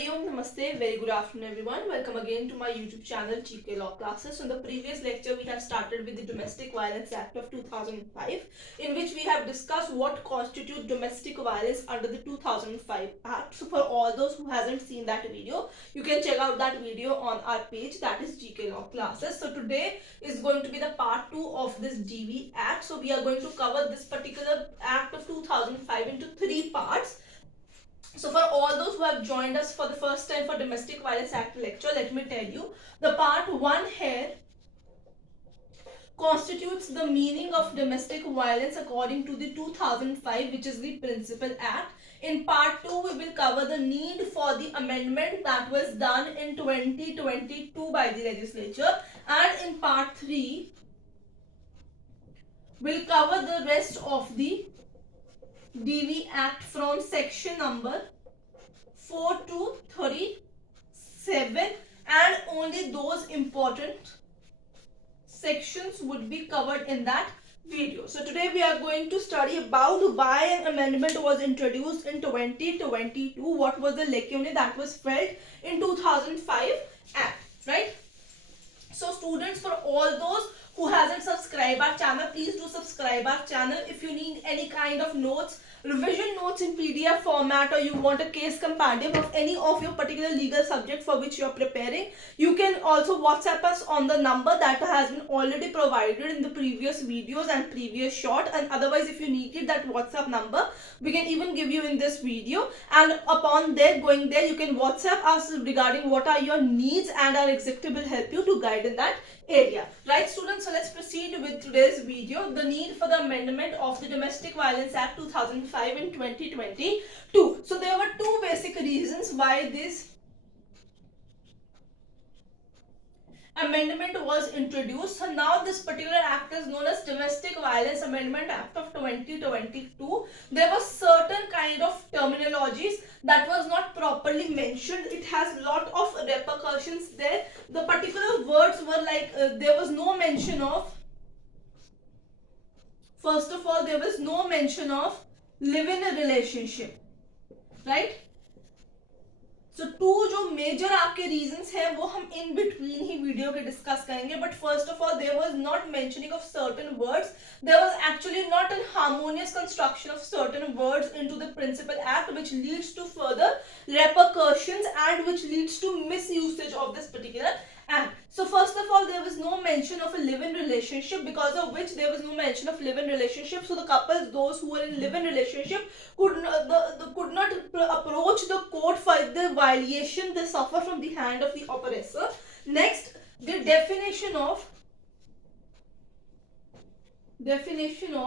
Hari Om, Namaste, very good afternoon everyone. Welcome again to my YouTube channel GK Law Classes. So in the previous lecture we have started with the Domestic Violence Act of 2005, in which we have discussed what constitutes domestic violence under the 2005 Act. So for all those who hasn't seen that video, you can check out that video on our page, that is GK Law Classes. So today is going to be the part 2 of this DV Act. So we are going to cover this particular Act of 2005 into 3 parts. So for all those who have joined us for the first time for Domestic Violence Act lecture, let me tell you, the part 1 here constitutes the meaning of domestic violence according to the 2005, which is the Principal Act. In part 2, we will cover the need for the amendment that was done in 2022 by the legislature, and in part 3, we'll cover the rest of the DV Act from section number 4 to 37, and only those important sections would be covered in that video. So today we are going to study about why an amendment was introduced in 2022, what was the lacuna that was felt in 2005 Act, right? So students, for all those who hasn't subscribed our channel, please do subscribe our channel. If you need any kind of notes, revision notes in PDF format, or you want a case compendium of any of your particular legal subject for which you are preparing, you can also WhatsApp us on the number that has been already provided in the previous videos and previous short. And otherwise, if you needed that WhatsApp number, we can even give you in this video, and upon there going there, you can WhatsApp us regarding what are your needs, and our executive will help you to guide in that area. Right students, so let's proceed with today's video, the need for the amendment of the Domestic Violence Act 2005 in 2022. So there were two basic reasons why this amendment was introduced. So now this particular act is known as Domestic Violence Amendment Act of 2022. There was certain kind of terminologies that was not properly mentioned. It has a lot of repercussions there. The particular words were like, there was no mention of, first of all, there was no mention of live-in relationship, right? So two जो मेजर आपके reasons हैं वो हम in between ही video के discuss करेंगे. But first of all, there was not mentioning of certain words. There was actually not an harmonious construction of certain words into the principal act, which leads to further repercussions and which leads to misusage of this particular act. So first of all, there was no mention of a live-in relationship, because of which there was no mention of live-in relationship. So the couples, those who were in live-in relationship, could not approach the court for the violation they suffer from the hand of the oppressor. Next, the definition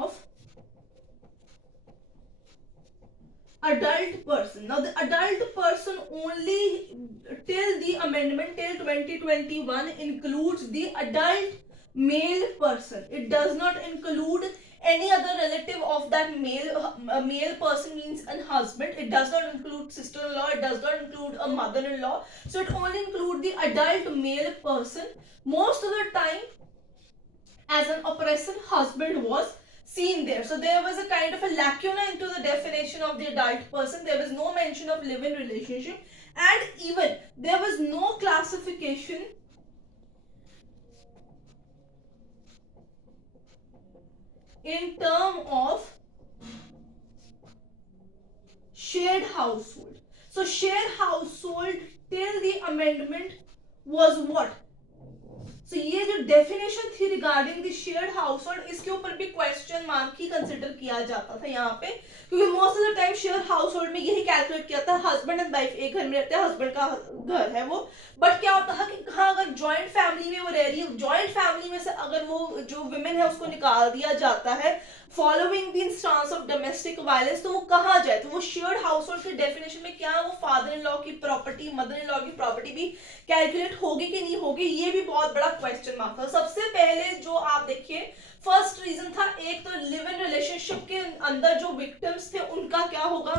of adult person. Now the adult person only till the amendment till 2021 includes the adult male person. It does not include any other relative of that male person, means a husband. It does not include sister-in-law. It does not include a mother-in-law. So it only includes the adult male person. Most of the time, as an oppressor, husband was seen there. So there was a kind of a lacuna into the definition of the adult person. There was no mention of live-in relationship, and even there was no classification in term of shared household. So shared household till the amendment was what? So ये जो definition थी regarding the shared household, इसके ऊपर भी question mark ही consider किया जाता था यहाँ पे, क्योंकि most of the time share household में यही कैलकुलेट किया था, हस्बैंड एंड वाइफ एक घर में रहते हैं, हस्बैंड का घर है वो. बट क्या होता है कि हाँ, अगर जॉइंट फैमिली में वो रह रही है, जॉइंट फैमिली में से अगर वो जो विमेन है उसको निकाल दिया जाता है following the instance of domestic violence, तो वो कहाँ जाए? तो वो शेयर्ड हाउसहोल्ड के डेफिनेशन में क्या है, वो फादर इन लॉ की प्रॉपर्टी, मदर इन लॉ की प्रॉपर्टी भी कैलकुलेट होगी कि नहीं होगी, ये भी बहुत बड़ा क्वेश्चन मार्क था. सबसे पहले जो आप देखिए, फर्स्ट रीजन था, एक तो लिव इन रिलेशनशिप के अंदर जो विक्टिम्स थे उनका क्या होगा,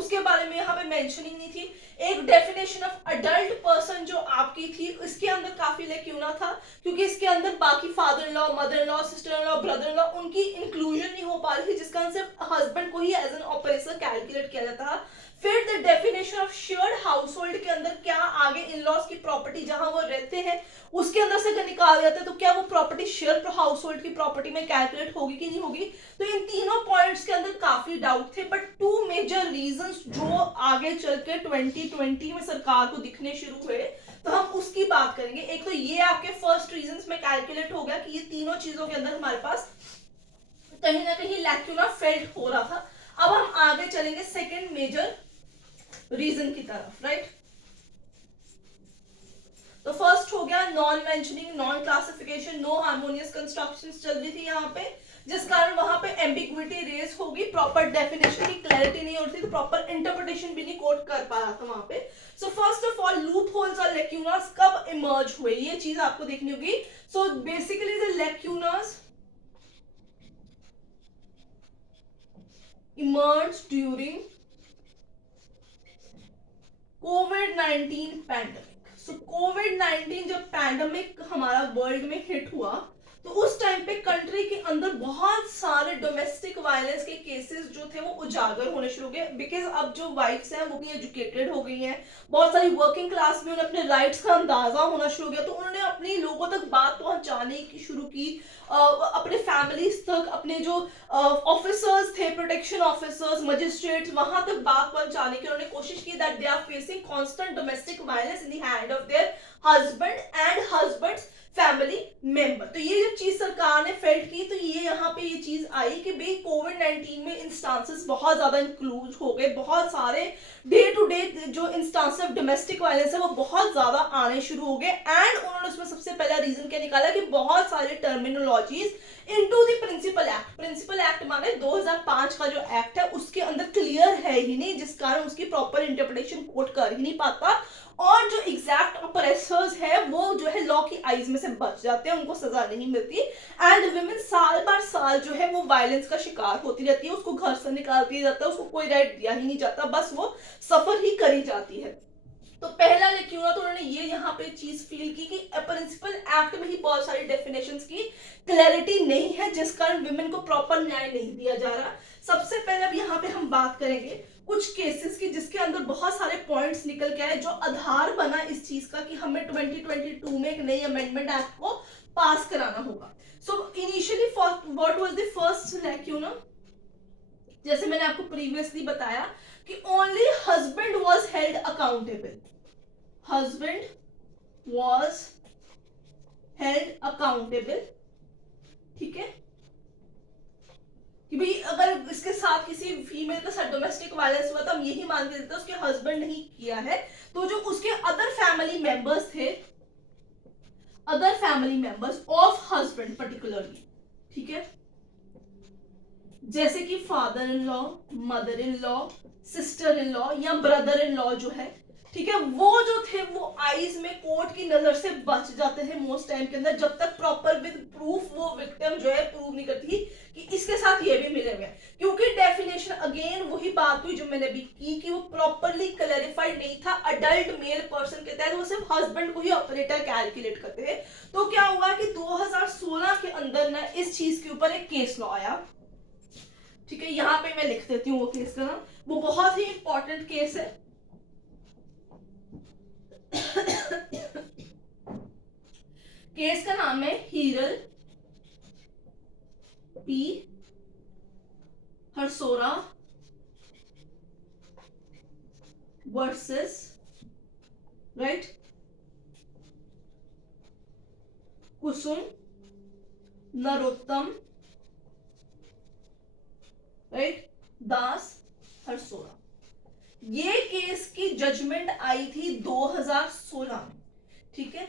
उसके बारे में यहाँ पे मेंशनिंग नहीं थी. एक डेफिनेशन ऑफ अडल्ट पर्सन जो आपकी थी, इसके अंदर काफी लैक्यूना था, क्योंकि इसके अंदर बाकी father in law, mother in law, sister in law, brother in law, उनकी इंक्लूजन नहीं हो पा रही थी, जिसका सिर्फ हस्बैंड को ही एज एन ऑपरेटर कैलकुलेट किया जाता था. फिर the definition of shared household के अंदर क्या आगे इन लॉज की प्रॉपर्टी जहां वो रहते हैं उसके अंदर से निकाल जाता है, तो क्या वो प्रॉपर्टी शेयर हाउसहोल्ड की प्रॉपर्टी में कैलकुलेट होगी कि नहीं होगी। तो इन तीनों पॉइंट्स के अंदर काफी डाउट थे, बट टू मेजर रीजंस जो आगे चल के 2020 में सरकार को दिखने शुरू हुए, तो हम उसकी बात करेंगे। एक तो ये आपके फर्स्ट रीजंस में कैलकुलेट हो गया कि ये तीनों चीजों के अंदर हमारे पास कहीं ना कहीं लैक्यूना फेल्ट हो रहा था। अब हम आगे चलेंगे सेकेंड मेजर रीजन की तरफ, राइट। तो फर्स्ट हो गया non mentioning, non classification, no harmonious constructions चल रही थी यहाँ पे, जिस कारण वहां पे एम्बिग्विटी रेज होगी, प्रॉपर डेफिनेशन की क्लैरिटी नहीं होती, तो प्रॉपर इंटरप्रिटेशन भी नहीं कोट कर पा रहा था वहां पे। So first of all loop holes और लैक्यूनास कब इमर्ज हुए, ये चीज आपको देखनी होगी। So basically the lacunas emerged during COVID-19 pandemic. So COVID-19 जब पैंडेमिक हमारा वर्ल्ड में हिट हुआ, तो उस टाइम पे कंट्री के अंदर बहुत सारे डोमेस्टिक वायलेंस के केसेस जो थे वो उजागर होने शुरू हो गए, बिकॉज अब जो वाइफ्स हैं वो भी एजुकेटेड हो गई हैं, बहुत सारी वर्किंग क्लास में उन्हें अपने राइट्स का अंदाजा होना शुरू हो गया, तो उन्होंने अपनी लोगों तक बात पहुंचाने की शुरू की, अपने फैमिलीज तक, अपने जो ऑफिसर्स थे, प्रोटेक्शन ऑफिसर्स, मजिस्ट्रेट्स, वहां तक बात पहुंचाने की उन्होंने कोशिश की that they are facing constant domestic violence in the hand of their husband and husband's family member. तो ये जब चीज सरकार ने फेल्ट की, तो ये यहाँ पे ये चीज आई कि भाई कोविड-19 में इंस्टांसेस बहुत ज्यादा इंक्लूड हो गए, बहुत सारे डे टू डे जो इंस्टांस ऑफ डोमेस्टिक वायलेंस है वो बहुत ज्यादा आने शुरू हो गए, एंड उन्होंने उसमें सबसे पहला रीजन क्या निकाला कि बहुत सारे terminologies into the principal act. Principal act माने 2005 का जो एक्ट है उसके अंदर क्लियर है ही नहीं, जिस कारण उसकी प्रॉपर इंटरप्रिटेशन कोट कर ही नहीं पाता, और जो एग्जैक्ट ऑपरेसर्स है वो जो है लॉ की आईज में से बच जाते हैं, उनको सजा नहीं मिलती, एंड विमेन साल बार साल जो है वो वायलेंस का शिकार होती रहती है, उसको घर से निकाल दिया जाता है, उसको कोई राइट दिया ही नहीं जाता, बस वो सफर ही करी जाती है। तो पहला लैक्यूना तो उन्होंने ये यहाँ पे चीज फील की कि प्रिंसिपल एक्ट में ही बहुत सारी डेफिनेशंस की क्लैरिटी नहीं है, जिस कारण विमेन को प्रॉपर न्याय नहीं दिया जा रहा। सबसे पहले अब यहाँ पे हम बात करेंगे कुछ केसेस की जिसके अंदर बहुत सारे पॉइंट्स निकल के आए, जो आधार बना इस चीज का कि हमें 2022 में एक नई अमेंडमेंट एक्ट को पास कराना होगा। So initially what was the first lacuna, जैसे मैंने आपको प्रीवियसली बताया कि only husband was held accountable, husband was held accountable, ठीक है, कि भाई अगर इसके साथ किसी फीमेल के साथ डोमेस्टिक वायलेंस हुआ तो हम यही मान के देते हैं उसके हस्बैंड नहीं किया है, तो जो उसके अदर फैमिली मेंबर्स थे, other family members of husband particularly, ठीक है, जैसे कि father in law, mother in law, sister in law या ब्रदर इन लॉ जो है, ठीक है, वो जो थे वो आईज में कोर्ट की नजर से बच जाते हैं मोस्ट टाइम के अंदर, जब तक प्रॉपर विद प्रूफ वो विक्टिम जो है प्रूव नहीं करती कि इसके साथ ये भी मिले हुए हैं, क्योंकि डेफिनेशन अगेन वही बात हुई जो मैंने भी की कि वो प्रॉपरली क्लैरिफाइड नहीं था। अडल्ट मेल पर्सन के तहत वो सिर्फ हस्बैंड को ही ऑपरेटर कैलकुलेट करते हैं। तो क्या हुआ कि 2016 के अंदर ना इस चीज के ऊपर एक केस लॉ आया, ठीक है, यहाँ पे मैं लिख देती हूँ वो केस का नाम, वो बहुत ही इंपॉर्टेंट केस है। केस का नाम है Hiral P Harsora versus right Kusum Narottam right Das Harsora. ये केस की जजमेंट आई थी 2016 में, ठीक है,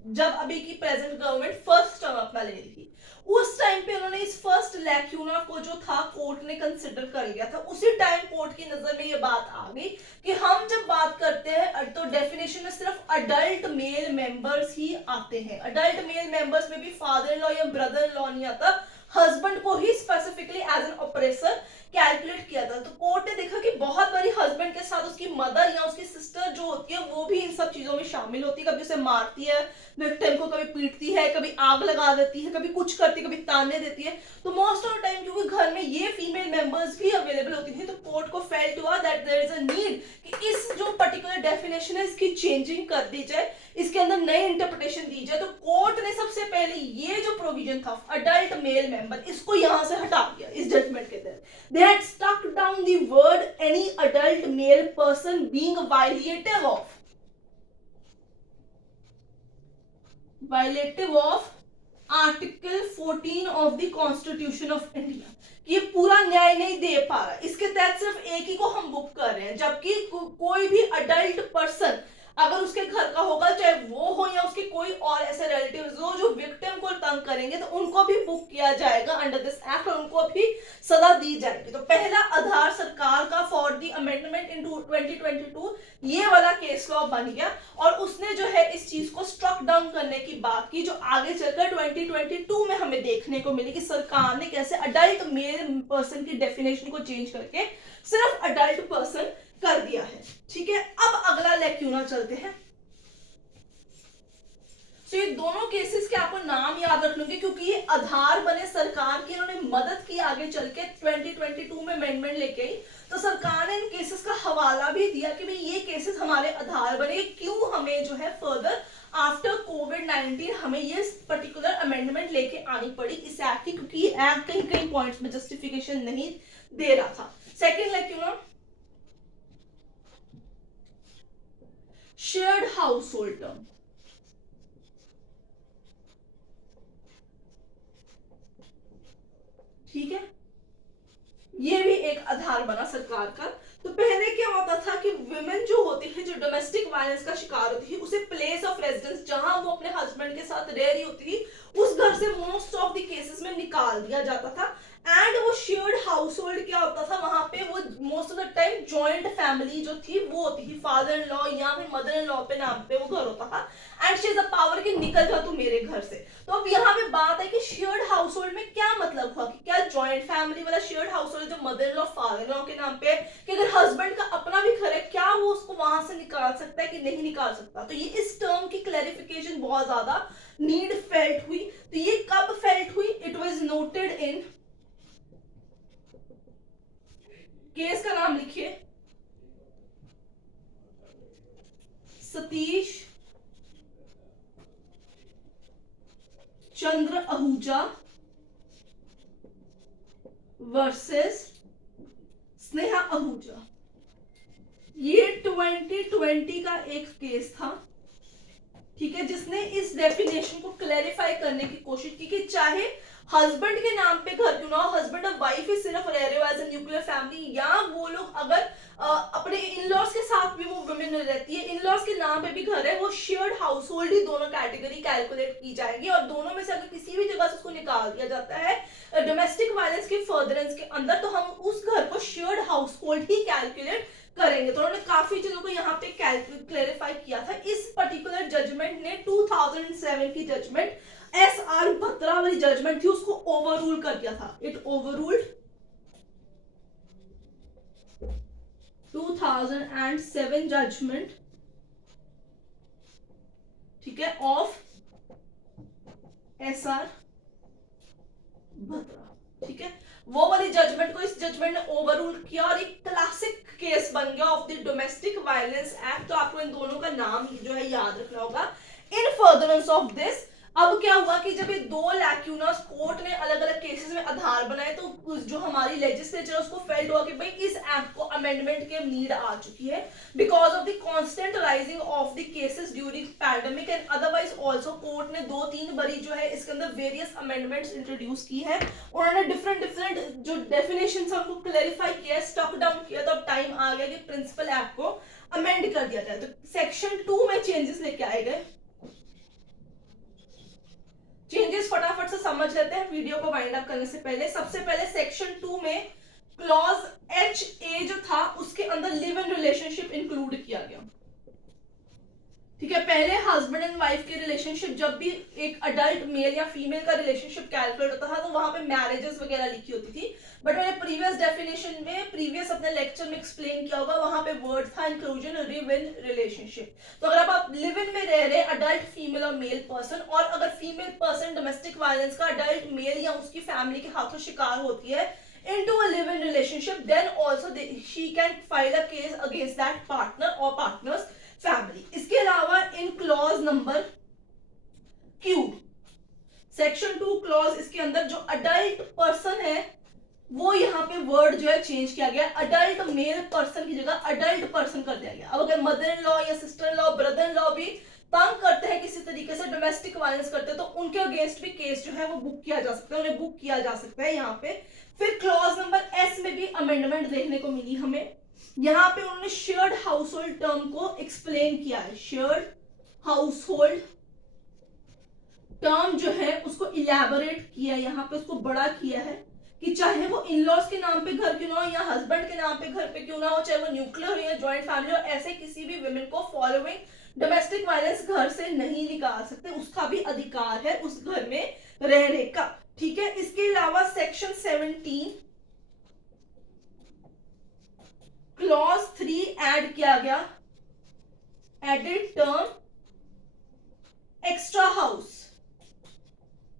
जब अभी की प्रेजेंट गवर्नमेंट फर्स्ट टर्म अपना ले रही थी। उस टाइम पे उन्होंने इस फर्स्ट लैक्यूना को जो था कोर्ट ने कंसिडर कर लिया था। उसी टाइम कोर्ट की नजर में ये बात आ गई कि हम जब बात करते हैं तो डेफिनेशन में सिर्फ अडल्ट मेल मेंबर्स ही आते हैं। अडल्ट मेल मेंबर्स में भी फादर इन लॉ या ब्रदर इन लॉ नहीं आता, हस्बैंड को ही specifically as an oppressor calculate किया था। तो कोर्ट ने देखा कि बहुत बारी हस्बैंड के साथ उसकी मदर या उसकी सिस्टर जो होती होती है वो भी इन सब चीजों में शामिल होती है। कभी उसे मारती है विक्टिम को, कभी पीटती है, कभी आग लगा देती है, कभी कुछ करती है, कभी ताने देती है। तो मोस्ट ऑफ द टाइम क्योंकि घर में ये फीमेल मेंबर्स भी अवेलेबल होती थी, तो कोर्ट को फेल्ट हुआ that there is a need कि इस जो पर्टिकुलर डेफिनेशन है इसकी चेंजिंग कर दी जाए, इसके अंदर नई इंटरप्रिटेशन दी जाए। तो कोर्ट ने सबसे पहले ये जो प्रोविजन था अडल्ट मेल मेंबर, इसको यहां से हटा दिया इस जजमेंट के तहत। They had stuck down the word any adult male person being violative of article 14 of the constitution of India. ये पूरा न्याय नहीं दे पा रहा, इसके तहत सिर्फ एक ही को हम बुक कर रहे हैं, जबकि कोई भी अडल्ट पर्सन अगर उसके घर का होगा, चाहे वो हो या उसके कोई और ऐसे रिलेटिव्स हो जो विक्टिम को तंग करेंगे, तो उनको भी बुक किया जाएगा अंडर दिस एक्ट और उनको भी सजा दी जाएगी। तो पहला आधार सरकार का फॉर द अमेंडमेंट इन 2022 ये वाला केस लॉ बन गया और उसने जो है इस चीज को स्ट्रक डाउन करने की बात की, जो आगे चलकर 2022 में हमें देखने को मिली कि सरकार ने कैसे अडल्ट मेल पर्सन की डेफिनेशन को चेंज करके सिर्फ अडल्ट पर्सन कर दिया है। ठीक है, अब अगला लेक्यूना चलते हैं। तो ये दोनों केसेस के आपको नाम याद रख लूंगे क्योंकि ये आधार बने सरकार की, इन्होंने मदद की आगे चल के 2022 में अमेंडमेंट लेके आई, तो सरकार ने इन केसेस का हवाला भी दिया कि भाई ये केसेस हमारे आधार बने, क्यों हमें जो है फर्दर आफ्टर कोविड-19 हमें ये पर्टिकुलर अमेंडमेंट लेके आनी पड़ी इस एक्ट की, क्योंकि ये एक्ट कहीं कहीं पॉइंट्स में जस्टिफिकेशन नहीं दे रहा था। Second lacuna, shared household term. ठीक है, ये भी एक आधार बना सरकार का। तो पहले क्या होता था कि विमेन जो होती है, जो डोमेस्टिक वायलेंस का शिकार होती है, उसे प्लेस ऑफ रेजिडेंस जहां वो अपने हस्बैंड के साथ रह रही होती थी उस घर से मोस्ट ऑफ द केसेस में निकाल दिया जाता था। एंड वो शेयर्ड हाउस होल्ड क्या होता था, वहां पे वो most of the time joint family जो थी वो होती थी, फादर इन लॉ या फिर मदर इन लॉ पे नाम पे वो घर होता था। And she is a power कि निकल जा तू मेरे घर से। तो अब यहाँ पे बात है कि शेयर्ड हाउस होल्ड में क्या मतलब हुआ, कि क्या जॉइंट फैमिली वाला शेयर्ड हाउस होल्ड जो mother in law father in law के नाम पे है, कि अगर हस्बैंड का अपना भी घर है क्या वो उसको वहां से निकाल सकता है कि नहीं निकाल सकता। तो ये इस टर्म की क्लैरिफिकेशन बहुत ज्यादा नीड फेल्ट हुई। तो ये कब फेल्ट हुई, it was noted in, case का नाम लिखिए, सतीश चंद्र आहूजा वर्सेस स्नेहा आहूजा। ये 2020 का एक केस था, ठीक है, जिसने इस डेफिनेशन को क्लैरिफाई करने की कोशिश की कि चाहे हस्बैंड के नाम पे घर क्यों ना हो, हस्बैंड और वाइफ ही सिर्फ रह रहे हो एज ए न्यूक्लियर फैमिली, या वो लोग अगर अपने इन-लॉज के साथ भी वो वुमेन रहती है, इन-लॉज के नाम पे भी घर है, वो शेयर्ड हाउस होल्ड ही दोनों कैटेगरी कैलकुलेट की जाएगी और दोनों में से अगर किसी भी जगह से उसको निकाल दिया जाता है डोमेस्टिक वायलेंस के फर्दरेंस के अंदर, तो हम उस घर को शेयर्ड हाउस होल्ड ही कैलकुलेट करेंगे। तो उन्होंने काफी चीजों को यहाँ पे क्लैरिफाई किया था। इस पर्टिकुलर जजमेंट ने 2007 की जजमेंट एसआर बत्रा वाली जजमेंट थी उसको ओवररूल कर दिया था। इट ओवररूल्ड 2007 जजमेंट, ठीक है, ऑफ एसआर बत्रा। ठीक है, वो वाली जजमेंट को इस जजमेंट ने ओवररूल किया और एक क्लासिक केस बन गया of the domestic violence act. तो आपको इन दोनों का नाम जो है याद रखना होगा। इन फर्दरेंस ऑफ दिस, अब क्या हुआ कि जब ये दो लैक्यूनास कोर्ट ने अलग अलग केसेस में आधार बनाए, तो जो हमारी लेजिस्लेचर उसको फेल्ट हुआ कि भाई इस एक्ट को अमेंडमेंट के नीड आ चुकी है because of the constant rising of the cases during pandemic and otherwise also court ने 2-3 बारी जो है इसके अंदर वेरियस अमेंडमेंट्स इंट्रोड्यूस की है। उन्होंने डिफरेंट जो डेफिनेशन है उनको क्लैरिफाई किया, स्टक डाउन किया। तो अब टाइम आ गया कि प्रिंसिपल एक्ट को अमेंड कर दिया जाए। तो सेक्शन 2 में चेंजेस लेके आए गए। चेंजेस फटाफट से समझ लेते हैं वीडियो को वाइंड अप करने से पहले। सबसे पहले सेक्शन 2 में क्लॉज HA जो था उसके अंदर लिव इन रिलेशनशिप इंक्लूड किया गया। ठीक ठीक है, पहले हस्बैंड एंड वाइफ के रिलेशनशिप, जब भी एक अडल्ट मेल या फीमेल का रिलेशनशिप कैलकुलेट होता था तो वहां पे मैरिजेस वगैरह लिखी होती थी, बट मैंने प्रीवियस डेफिनेशन में, प्रीवियस अपने लेक्चर में एक्सप्लेन किया होगा, वहां पे वर्ड था इंक्लूजन लिव इन रिलेशनशिप। तो अगर आप लिव इन में रह रहे अडल्ट फीमेल और मेल पर्सन, और अगर फीमेल पर्सन डोमेस्टिक वायलेंस का अडल्ट मेल या उसकी फैमिली के हाथों शिकार होती है into a live-in relationship, then also she can file a case against that partner or partner's family. इसके अलावा in clause number Q, section 2 clause, इसके अंदर जो अडल्ट पर्सन है वो यहाँ पे वर्ड जो है चेंज किया गया, अडल्ट मेल पर्सन की जगह अडल्ट पर्सन कर दिया गया। अब अगर मदर इन लॉ या sister in law, brother in law भी तंग करते हैं किसी तरीके से, डोमेस्टिक वायलेंस करते हैं, तो उनके अगेंस्ट भी केस जो है वो बुक किया जा सकता है, उन्हें बुक किया जा सकता है यहाँ पे। फिर क्लॉज नंबर S में भी अमेंडमेंट देखने को मिली हमें। यहाँ पे उन्होंने शेयर्ड हाउस होल्ड टर्म को एक्सप्लेन किया है, शेयर्ड हाउस होल्ड टर्म जो है उसको इलैबोरेट किया, यहाँ पे उसको बड़ा किया है कि चाहे वो इन लॉज के नाम पे घर क्यों ना हो या हस्बैंड के नाम पे घर पे क्यों ना हो, चाहे वो न्यूक्लियर हो या ज्वाइंट फैमिली हो, ऐसे किसी भी वुमेन को फॉलोइंग डोमेस्टिक वायलेंस घर से नहीं निकाल सकते, उसका भी अधिकार है उस घर में रहने का। ठीक है, इसके अलावा सेक्शन 17 क्लॉज 3 ऐड किया गया, एडेड टर्म एक्स्ट्रा हाउस।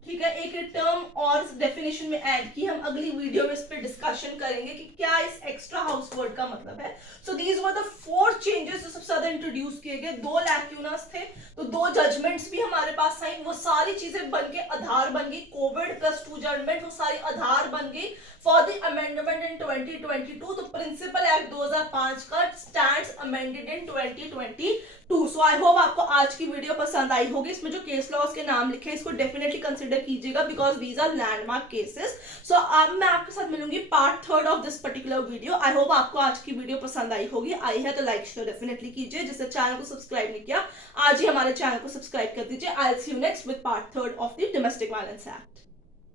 ठीक है, एक टर्म और डेफिनेशन में ऐड की, हम अगली वीडियो में इस पे डिस्कशन करेंगे कि क्या इस एक्स्ट्रा हाउस वर्ड का मतलब है। So these were the 4 changes जो सबसे ज्यादा इंट्रोड्यूस किए गए। 2 लैक्यूनास थे तो 2 जजमेंट्स भी हमारे पास आई, वो सारी चीजें बन के आधार बन गई, कोविड प्लस 2 जजमेंट वो सारी आधार बन गई फॉर द अमेंडमेंट इन 2022। तो प्रिंसिपल एक्ट 2005 का stands amended in 2022। So I hope आपको आज की वीडियो पसंद आई होगी। इसमें जो केस लॉज के नाम लिखे इसको डेफिनेटली कंसिडर कीजिएगा because these are landmark cases. So अब मैं आपके साथ मिलूंगी part 3 of this particular video. I hope आपको आज की वीडियो पसंद आई होगी। आई है तो लाइक शेयर डेफिनेटली कीजिए, जिससे चैनल को सब्सक्राइब नहीं किया आज ही हमारे चैनल को सब्सक्राइब कर दीजिए। I will see you next with part 3 of the domestic violence act.